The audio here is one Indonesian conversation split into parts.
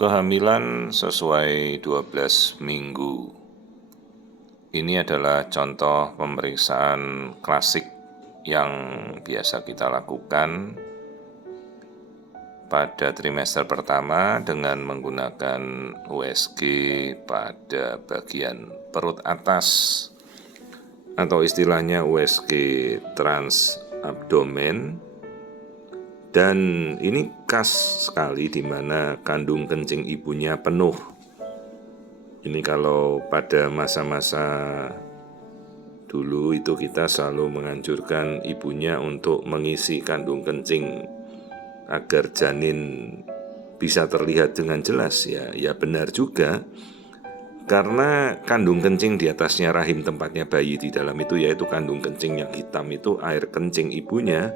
Kehamilan sesuai 12 minggu. Ini adalah contoh pemeriksaan klasik yang biasa kita lakukan pada trimester pertama dengan menggunakan USG pada bagian perut atas atau istilahnya USG transabdomen. Dan ini khas sekali di mana kandung kencing ibunya penuh. Ini kalau pada masa-masa dulu itu kita selalu menganjurkan ibunya untuk mengisi kandung kencing agar janin bisa terlihat dengan jelas ya. Ya benar juga. Karena kandung kencing di atasnya rahim tempatnya bayi di dalam itu, yaitu kandung kencing yang hitam itu air kencing ibunya,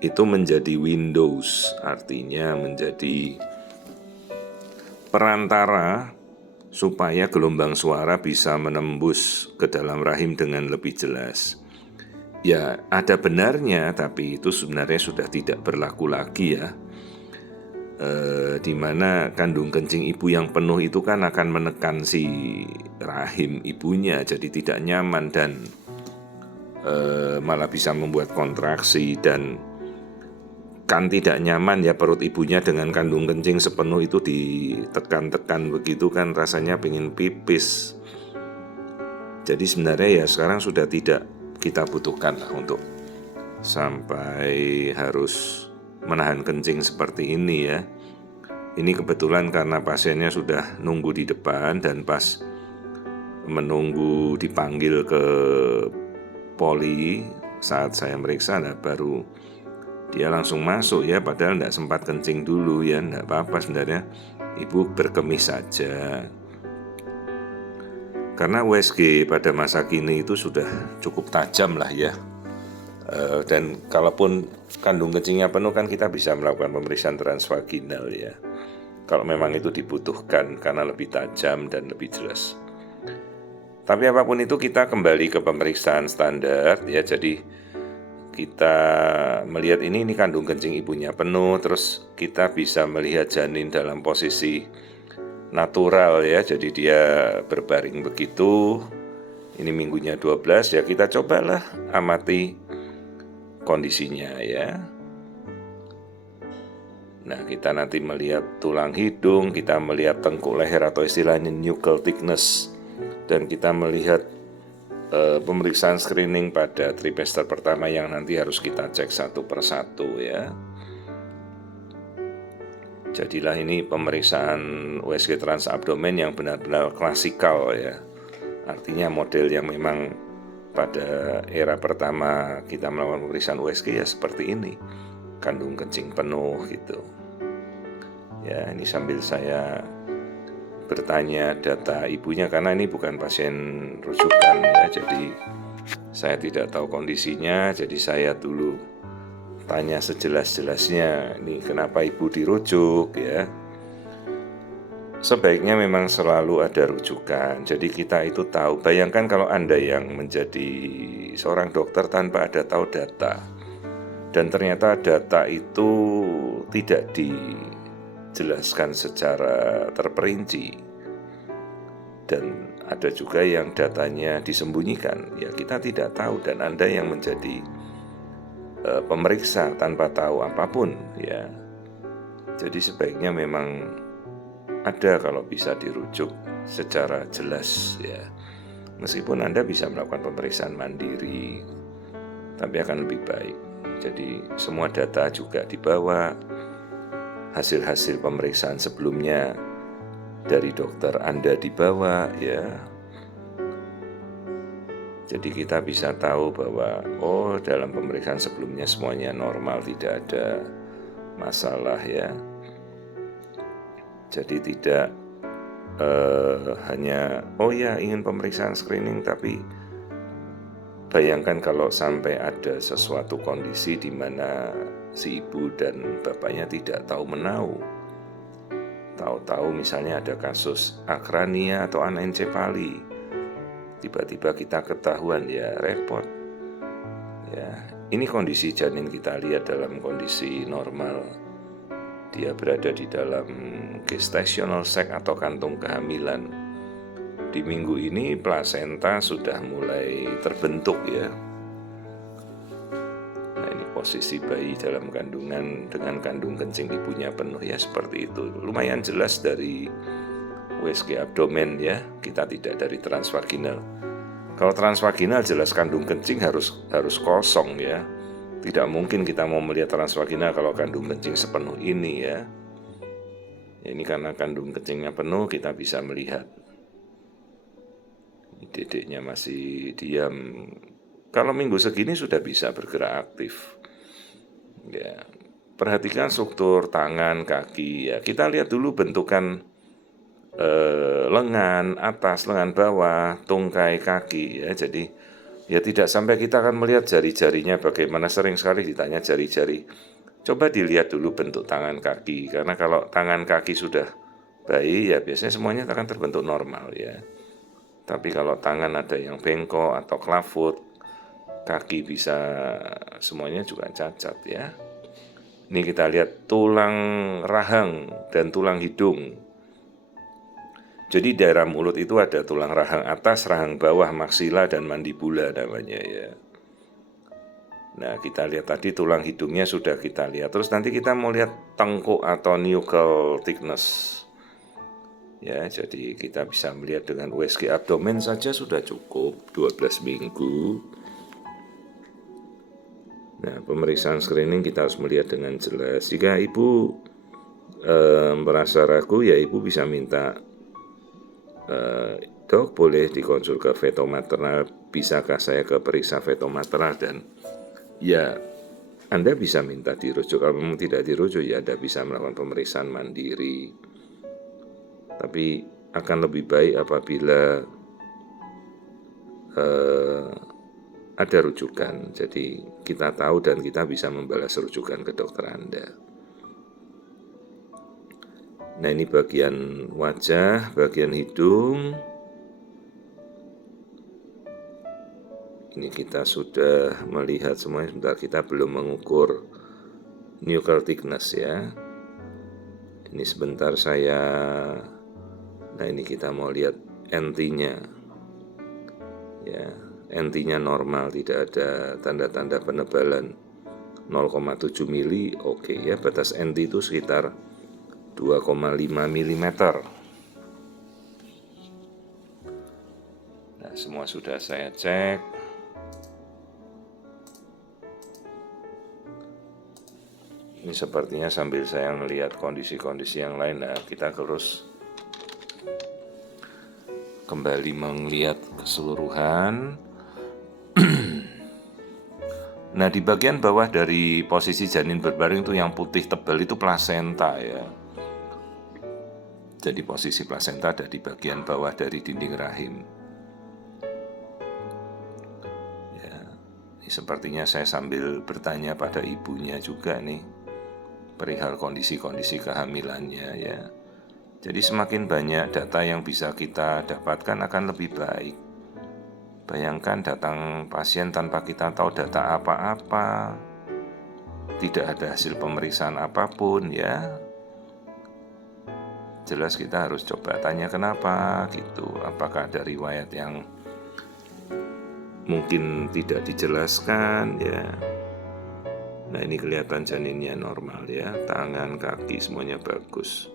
itu menjadi windows, artinya menjadi perantara supaya gelombang suara bisa menembus ke dalam rahim dengan lebih jelas. Ya, ada benarnya, tapi itu sebenarnya sudah tidak berlaku lagi ya. Di mana kandung kencing ibu yang penuh itu kan akan menekan si rahim ibunya, jadi tidak nyaman dan malah bisa membuat kontraksi. Dan kan tidak nyaman ya perut ibunya dengan kandung kencing sepenuh itu ditekan-tekan begitu kan, rasanya pengen pipis. Jadi sebenarnya ya sekarang sudah tidak kita butuhkan lah untuk sampai harus menahan kencing seperti ini ya. Ini kebetulan karena pasiennya sudah nunggu di depan dan pas menunggu dipanggil ke poli saat saya meriksa, nah baru dia langsung masuk ya, padahal tidak sempat kencing dulu ya, tidak apa-apa sebenarnya, ibu berkemis saja. Karena USG pada masa kini itu sudah cukup tajam lah ya, dan kalaupun kandung kencingnya penuh kan kita bisa melakukan pemeriksaan transvaginal ya, kalau memang itu dibutuhkan karena lebih tajam dan lebih jelas. Tapi apapun itu kita kembali ke pemeriksaan standar ya, jadi kita melihat ini kandung kencing ibunya penuh, terus kita bisa melihat janin dalam posisi natural ya, jadi dia berbaring begitu. Ini minggunya 12 ya, kita cobalah amati kondisinya ya. Nah, kita nanti melihat tulang hidung, kita melihat tengkuk leher atau istilahnya nuchal thickness, dan kita melihat pemeriksaan screening pada trimester pertama yang nanti harus kita cek satu persatu ya. Jadilah ini pemeriksaan USG transabdomen yang benar-benar klasikal ya. Artinya model yang memang pada era pertama kita melakukan pemeriksaan USG ya seperti ini, kandung kencing penuh gitu. Ya, ini sambil saya bertanya data ibunya karena ini bukan pasien rujukan ya, jadi saya tidak tahu kondisinya, jadi saya dulu tanya sejelas-jelasnya, ini kenapa ibu dirujuk ya. Sebaiknya memang selalu ada rujukan, jadi kita itu tahu. Bayangkan kalau Anda yang menjadi seorang dokter tanpa ada tahu data, dan ternyata data itu tidak dijelaskan secara terperinci, dan ada juga yang datanya disembunyikan, ya kita tidak tahu, dan Anda yang menjadi pemeriksa tanpa tahu apapun ya. Jadi sebaiknya memang ada kalau bisa dirujuk secara jelas ya. Meskipun Anda bisa melakukan pemeriksaan mandiri, tapi akan lebih baik. Jadi semua data juga dibawa, hasil-hasil pemeriksaan sebelumnya dari dokter Anda dibawa ya. Jadi kita bisa tahu bahwa dalam pemeriksaan sebelumnya semuanya normal, tidak ada masalah ya. Jadi tidak hanya ingin pemeriksaan screening, tapi bayangkan kalau sampai ada sesuatu kondisi di mana si ibu dan bapaknya tidak tahu menahu. Tahu-tahu misalnya ada kasus akrania atau anencefali, tiba-tiba kita ketahuan ya repot ya. Ini kondisi janin kita lihat dalam kondisi normal, dia berada di dalam gestational sac atau kantung kehamilan. Di minggu ini plasenta sudah mulai terbentuk ya. Nah, ini posisi bayi dalam kandungan dengan kandung kencing ibunya penuh ya, seperti itu. Lumayan jelas dari USG abdomen ya, kita tidak dari transvaginal. Kalau transvaginal jelas kandung kencing harus kosong ya. Tidak mungkin kita mau melihat transvaginal kalau kandung kencing sepenuh ini ya. Ini karena kandung kencingnya penuh kita bisa melihat. Dedeknya masih diam. Kalau minggu segini sudah bisa bergerak aktif. Ya, perhatikan struktur tangan, kaki ya. Kita lihat dulu bentukan lengan atas, lengan bawah, tungkai kaki ya. Jadi ya tidak sampai kita akan melihat jari-jarinya bagaimana. Sering sekali ditanya jari-jari. Coba dilihat dulu bentuk tangan kaki, karena kalau tangan kaki sudah baik ya biasanya semuanya akan terbentuk normal ya. Tapi kalau tangan ada yang bengkok atau klavut, kaki bisa semuanya juga cacat ya. Ini kita lihat tulang rahang dan tulang hidung. Jadi daerah mulut itu ada tulang rahang atas, rahang bawah, maksila dan mandibula namanya ya. Nah, kita lihat tadi tulang hidungnya sudah kita lihat. Terus nanti kita mau lihat tengkuk atau nuchal thickness. Ya, jadi kita bisa melihat dengan USG abdomen saja sudah cukup 12 minggu. Nah, pemeriksaan screening kita harus melihat dengan jelas. Jika ibu merasa ragu, ya ibu bisa minta, dok boleh dikonsul ke fetomaternal, bisakah saya ke periksa fetomaternal, dan ya Anda bisa minta dirujuk. Kalau memang tidak dirujuk ya Anda bisa melakukan pemeriksaan mandiri. Tapi akan lebih baik apabila ada rujukan. Jadi kita tahu dan kita bisa membalas rujukan ke dokter Anda. Nah, ini bagian wajah, bagian hidung. Ini kita sudah melihat semuanya. Sebentar, kita belum mengukur nuchal thickness ya. Ini sebentar saya. Nah, ini kita mau lihat NT-nya. Ya, NT-nya normal, tidak ada tanda-tanda penebalan. 0,7 mili, oke ya. Batas NT itu sekitar 2,5 mm. Nah, semua sudah saya cek. Ini sepertinya sambil saya melihat kondisi-kondisi yang lain. Nah, kita terus kembali melihat keseluruhan. Nah, di bagian bawah dari posisi janin berbaring itu yang putih tebal itu plasenta ya. Jadi posisi plasenta ada di bagian bawah dari dinding rahim. Ya, ini sepertinya saya sambil bertanya pada ibunya juga nih perihal kondisi-kondisi kehamilannya ya. Jadi semakin banyak data yang bisa kita dapatkan akan lebih baik. Bayangkan datang pasien tanpa kita tahu data apa-apa, tidak ada hasil pemeriksaan apapun ya. Jelas kita harus coba tanya kenapa gitu. Apakah ada riwayat yang mungkin tidak dijelaskan ya. Nah, ini kelihatan janinnya normal ya, tangan, kaki semuanya bagus.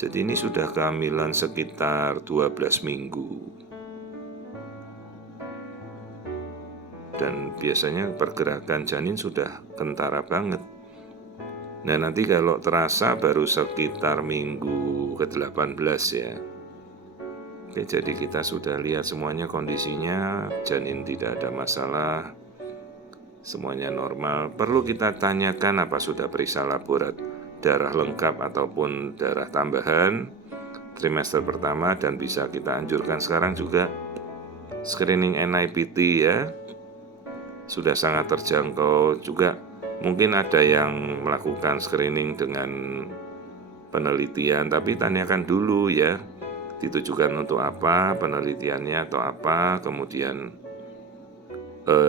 Jadi ini sudah kehamilan sekitar 12 minggu. Dan biasanya pergerakan janin sudah kentara banget. Nah, nanti kalau terasa baru sekitar minggu ke-18 ya. Oke, jadi kita sudah lihat semuanya kondisinya, janin tidak ada masalah, semuanya normal. Perlu kita tanyakan apa sudah periksa laborat darah lengkap ataupun darah tambahan trimester pertama, dan bisa kita anjurkan sekarang juga screening NIPT ya. Sudah sangat terjangkau juga. Mungkin ada yang melakukan screening dengan penelitian, tapi tanyakan dulu ya, ditujukan untuk apa penelitiannya atau apa, kemudian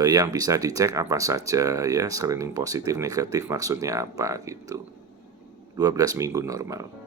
yang bisa dicek apa saja ya, screening positif negatif maksudnya apa gitu. 12 minggu normal.